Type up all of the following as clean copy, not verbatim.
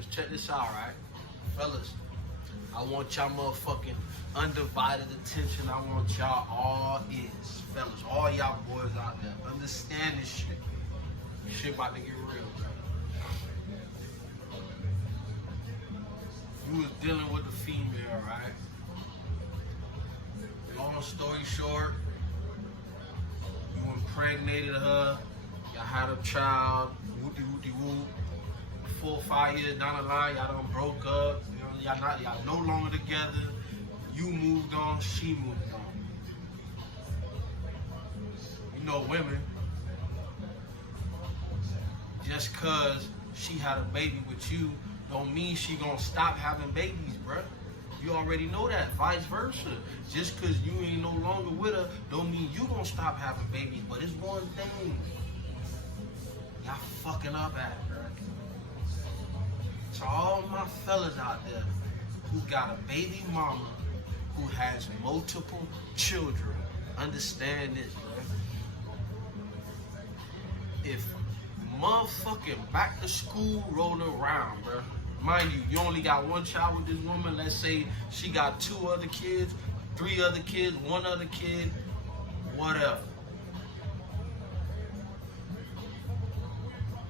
fellas, check this out, right? Fellas, I want y'all motherfucking undivided attention. I want y'all all is, fellas, all y'all boys out there, understand this shit. This shit about to get real, bro. You was dealing with a female, right? Long story short, you impregnated her, y'all had a child, whoop-de-whoop-de-whoop. 4 or 5 years down the line, y'all done broke up. You know, y'all no longer together. You moved on, she moved on. You know, women, just cause she had a baby with you, don't mean she gonna stop having babies, bruh. You already know that, vice versa. Just cause you ain't no longer with her, don't mean you gonna stop having babies. But it's one thing y'all fucking up at, bruh. To all my fellas out there who got a baby mama who has multiple children, understand this, bro. If motherfucking back to school roll around, bro, mind you, you only got one child with this woman. Let's say she got 2 other kids, 3 other kids, 1 other kid, whatever.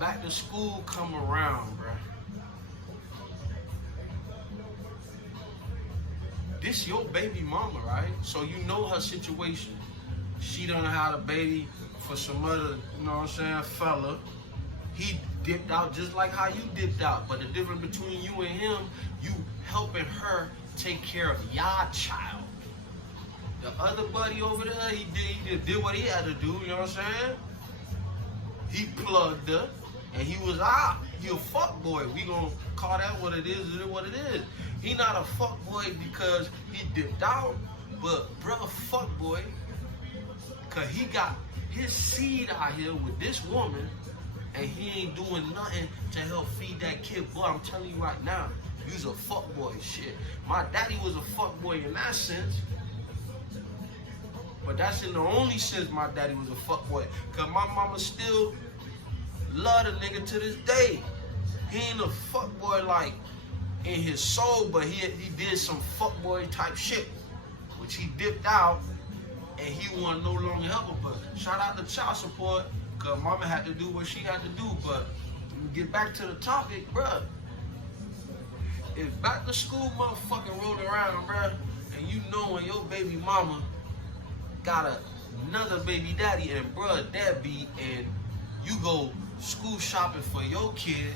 Back to school come around, bro. This your baby mama, right? So you know her situation. She done had a baby for some other, you know what I'm saying, fella. He dipped out just like how you dipped out. But the difference between you and him, you helping her take care of your child. The other buddy over there, he did what he had to do, you know what I'm saying? He plugged her, and he was out. He a fuck boy. We gonna call that what it is what it is. He not a fuck boy because he dipped out, but brother fuck boy, cause he got his seed out here with this woman, and he ain't doing nothing to help feed that kid. Boy, I'm telling you right now, you's a fuck boy. Shit, my daddy was a fuck boy in that sense, but that's in the only sense my daddy was a fuck boy. Cause my mama still love the nigga to this day. He ain't a fuck boy like in his soul, but he did some fuckboy type shit, which he dipped out, and he wasn't no longer helping. But shout out to child support, cause mama had to do what she had to do. But get back to the topic, bruh. If back to school motherfucking roll around, bruh, and you know when your baby mama got another baby daddy and bruh deadbeat, and you go school shopping for your kid,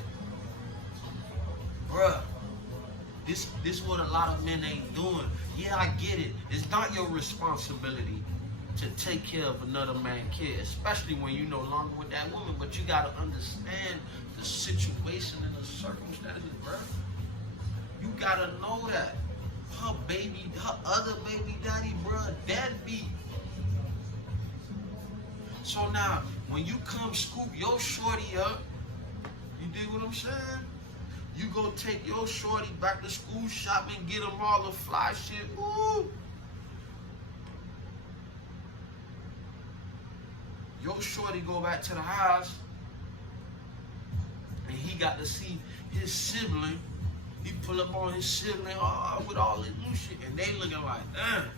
bruh. This what a lot of men ain't doing. Yeah, I get it. It's not your responsibility to take care of another man's kid, especially when you no longer with that woman. But you gotta understand the situation and the circumstances, bro. You gotta know that her other baby daddy, bro, deadbeat. So now, when you come scoop your shorty up, you dig what I'm saying? You go take your shorty back to school shopping, get them all the fly shit. Woo! Your shorty go back to the house, and he got to see his sibling. He pull up on his sibling with all this new shit, and they looking like, damn.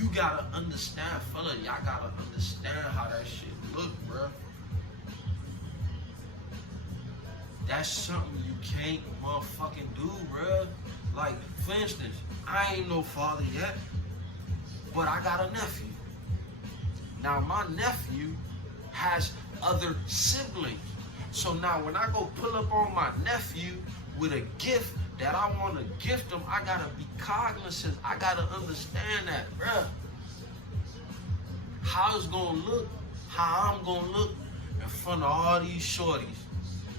You gotta understand, fella. Y'all gotta understand how that shit look, bruh. That's something you can't motherfucking do, bruh. Like, for instance, I ain't no father yet, but I got a nephew. Now, my nephew has other siblings. So now when I go pull up on my nephew with a gift that I want to gift him, I gotta be cognizant. I gotta understand that, bruh. How it's gonna look, how I'm gonna look in front of all these shorties.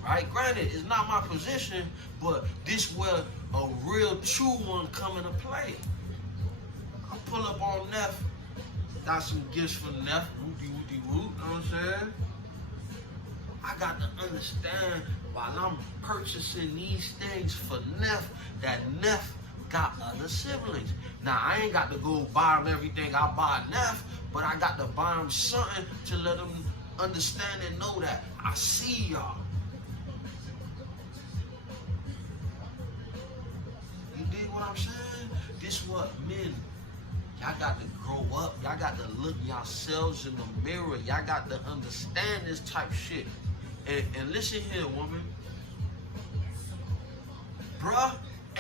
Right? Granted, it's not my position, but this where a real true one come into play. I pull up on Neff, got some gifts for Neff, whoop-de-whoop-de-whoop, you know what I'm saying? I got to understand while I'm purchasing these things for Neff, that Neff got other siblings. Now, I ain't got to go buy him everything I buy Neff, but I got to buy him something to let him understand and know that I see y'all. what I'm saying? This what men, y'all got to grow up. Y'all got to look yourselves in the mirror. Y'all got to understand this type shit. And listen here, woman. Bruh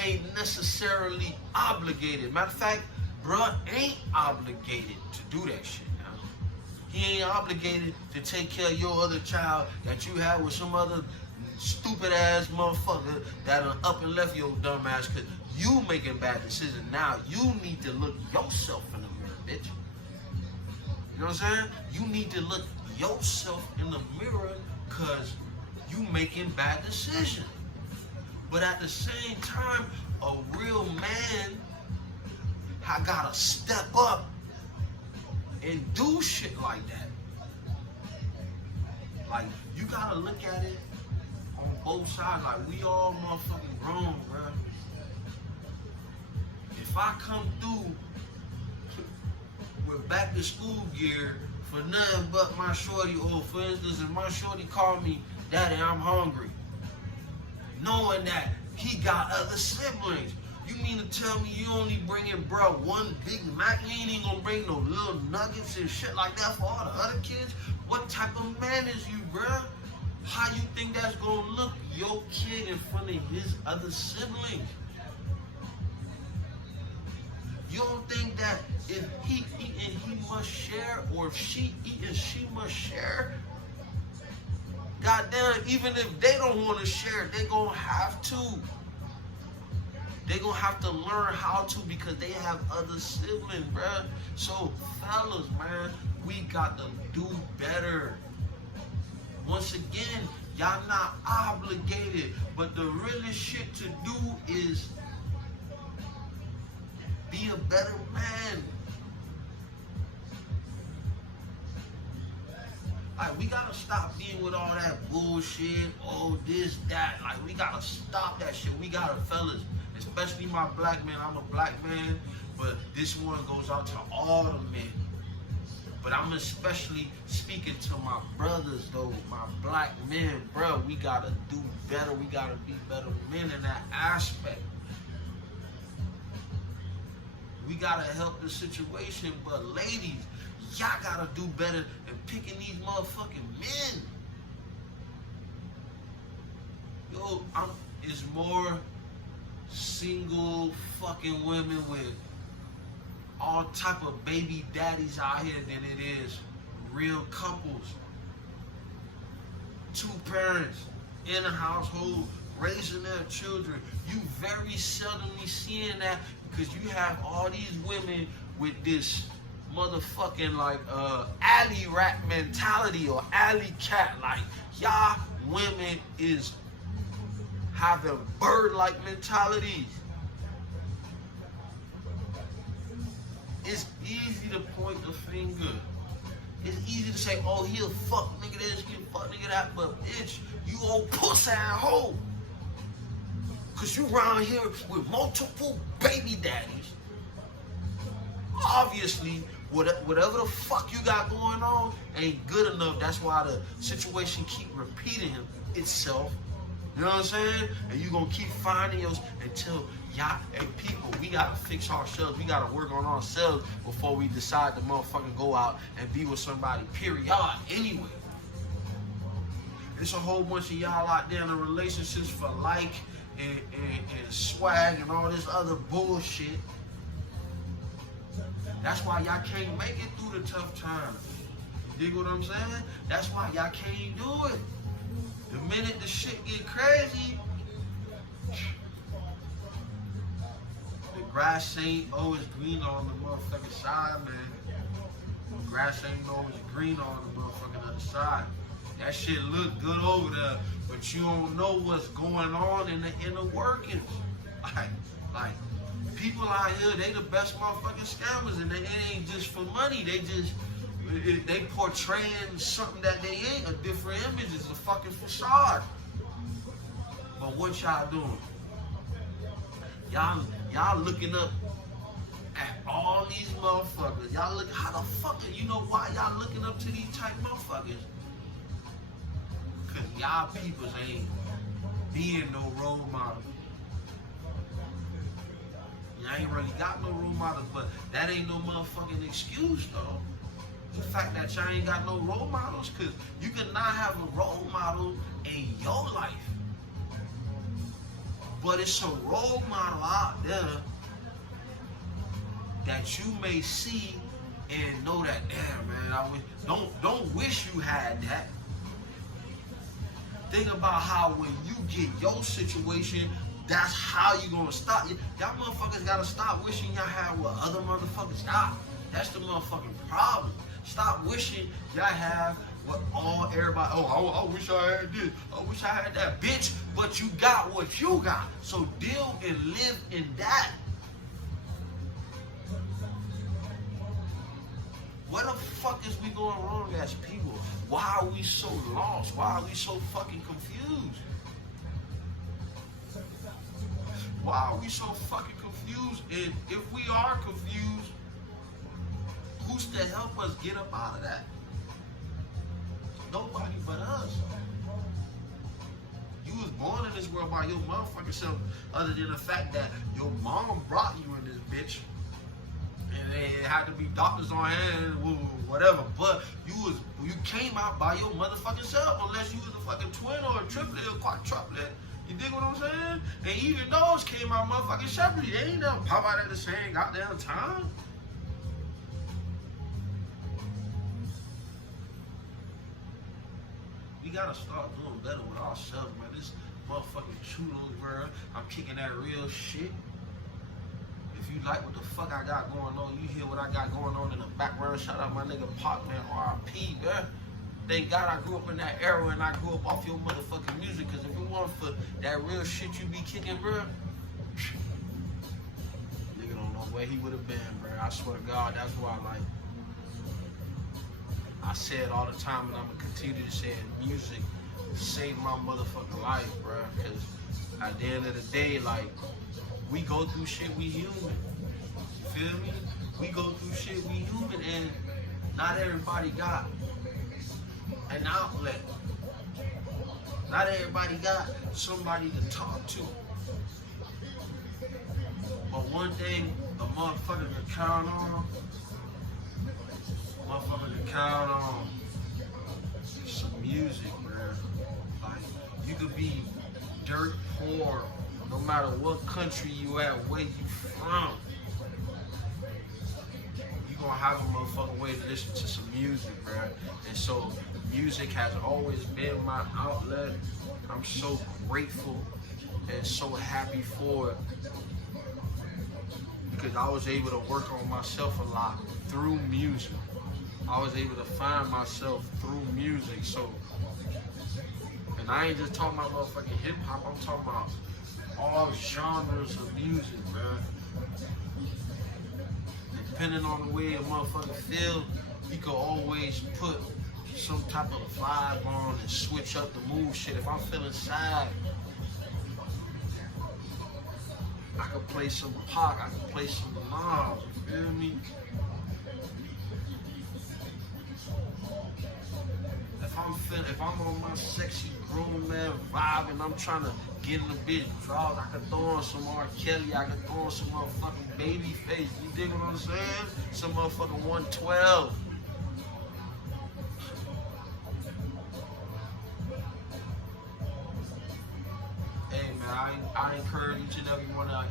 ain't necessarily obligated. Matter of fact, bruh ain't obligated to do that shit now. He ain't obligated to take care of your other child that you had with some other stupid ass motherfucker that done up and left your dumb ass because you making bad decisions. Now you need to look yourself in the mirror, bitch. You know what I'm saying? You need to look yourself in the mirror because you making bad decisions. But at the same time, a real man gotta step up and do shit like that. Like, you gotta look at it on both sides. Like, we all motherfucking grown, bro. If I come through with back to school gear for nothing but my shorty, or for instance, if my shorty called me, Daddy, I'm hungry, knowing that he got other siblings. You mean to tell me you only bringing bro one Big Mac? You ain't even gonna bring no little nuggets and shit like that for all the other kids? What type of man is you, bro? How you think that's gonna look, your kid in front of his other siblings? You don't think that if he eating, he must share, or if she eating, she must share? Goddamn, even if they don't want to share, they gonna have to. They gonna have to learn how to because they have other siblings, bruh. So, fellas, man, we got to do better. Once again, y'all not obligated, but the realest shit to do is be a better man. Like, we gotta stop being with all that bullshit, oh, this, that. Like, we gotta stop that shit. We gotta, fellas, especially my black men. I'm a black man, but this one goes out to all the men. But I'm especially speaking to my brothers, though, my black men. Bro, we gotta do better. We gotta be better men in that aspect. We gotta help the situation, but ladies, y'all gotta do better than picking these motherfucking men. Yo, it's more single fucking women with all type of baby daddies out here than it is real couples. Two parents in a household raising their children. You very seldomly seeing that because you have all these women with this motherfucking like alley rat mentality or alley cat. Like, y'all women is having bird-like mentalities. It's easy to point the finger. It's easy to say, oh, he a fuck nigga this, he a fuck nigga that, but bitch, you old pussy ass hoe. Cause you around here with multiple baby daddies. Obviously, whatever the fuck you got going on ain't good enough. That's why the situation keep repeating itself. You know what I'm saying? And you gonna keep finding yours until y'all, hey people, we gotta fix ourselves. We gotta work on ourselves before we decide to motherfucking go out and be with somebody, period. Anyway. There's a whole bunch of y'all out there in the relationships for like and swag and all this other bullshit. That's why y'all can't make it through the tough times. You dig what I'm saying? That's why y'all can't do it. The minute the shit get crazy, the grass ain't always green on the motherfucking side, man. The grass ain't always green on the motherfucking other side. That shit look good over there, but you don't know what's going on in the inner workings. Like people out here, they the best motherfucking scammers, and it ain't just for money. They portraying something that they ain't, a different image. It's a fucking facade. But what y'all doing? Y'all looking up at all these motherfuckers. Y'all look, how the fuck, you know why y'all looking up to these type motherfuckers? Cause y'all peoples ain't being no role model. I ain't really got no role models, but that ain't no motherfucking excuse, though. The fact that y'all ain't got no role models, because you cannot have a role model in your life. But it's a role model out there that you may see and know that, damn, man, don't wish you had that. Think about how when you get your situation, that's how you gonna stop. Y'all motherfuckers gotta stop wishing y'all had what other motherfuckers got. That's the motherfucking problem. Stop wishing y'all have what everybody, I wish I had this, I wish I had that. Bitch, but you got what you got. So deal and live in that. Where the fuck is we going wrong as people? Why are we so lost? Why are we so fucking confused? Why are we so fucking confused? And if we are confused, who's to help us get up out of that? Nobody but us. You was born in this world by your motherfucking self, other than the fact that your mom brought you in this bitch. And it had to be doctors on hand, whatever. But you came out by your motherfucking self, unless you was a fucking twin or a triplet or quadruplet. You dig what I'm saying? And even those came out motherfucking separately. They ain't never pop out at the same goddamn time. We gotta start doing better with ourselves, man. This motherfucking Chulos, bro. I'm kicking that real shit. If you like what the fuck I got going on, you hear what I got going on in the background. Shout out my nigga Pop, man. R.I.P., bro. Thank God I grew up in that era and I grew up off your motherfucking music. Cause if it wasn't for that real shit you be kicking, bro, nigga don't know where he would have been, bro. I swear to God, that's why, like, I say it all the time, and I'm gonna continue to say it. Music saved my motherfucking life, bro. Cause at the end of the day, like, we go through shit, we human. You feel me? We go through shit, we human, and not everybody got an outlet. Not everybody got somebody to talk to. But one thing a motherfucker can count on, some music, bro. Like, you could be dirt poor, no matter what country you at, where you from. You gonna have a motherfucking way to listen to some music, bro. And so, music has always been my outlet. I'm so grateful and so happy for it. Because I was able to work on myself a lot through music. I was able to find myself through music. So, and I ain't just talking about motherfucking hip hop, I'm talking about all genres of music, bro. Depending on the way a motherfucker feel, you can always put some type of vibe on and switch up the mood shit. If I'm feeling sad, I can play some Pac, I can play some Nas, you feel me? If I'm on my sexy grown man vibe and I'm trying to get in the bitch draws, I can throw on some R. Kelly, I can throw on some motherfucking Babyface. You dig what I'm saying? Some motherfucking 112. Hey man, I encourage each and every one of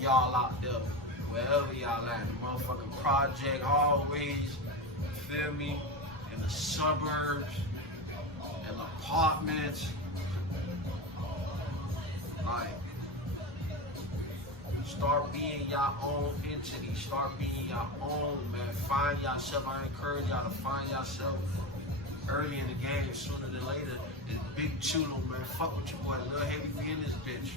y'all out there, wherever y'all at, the motherfucking project, always, you feel me? In the suburbs, in apartments, like, start being your own entity, start being your own, man. Find yourself. I encourage y'all to find yourself early in the game, sooner than later. This big Chulo, man. Fuck with your boy, Lil Heavy, we in this bitch.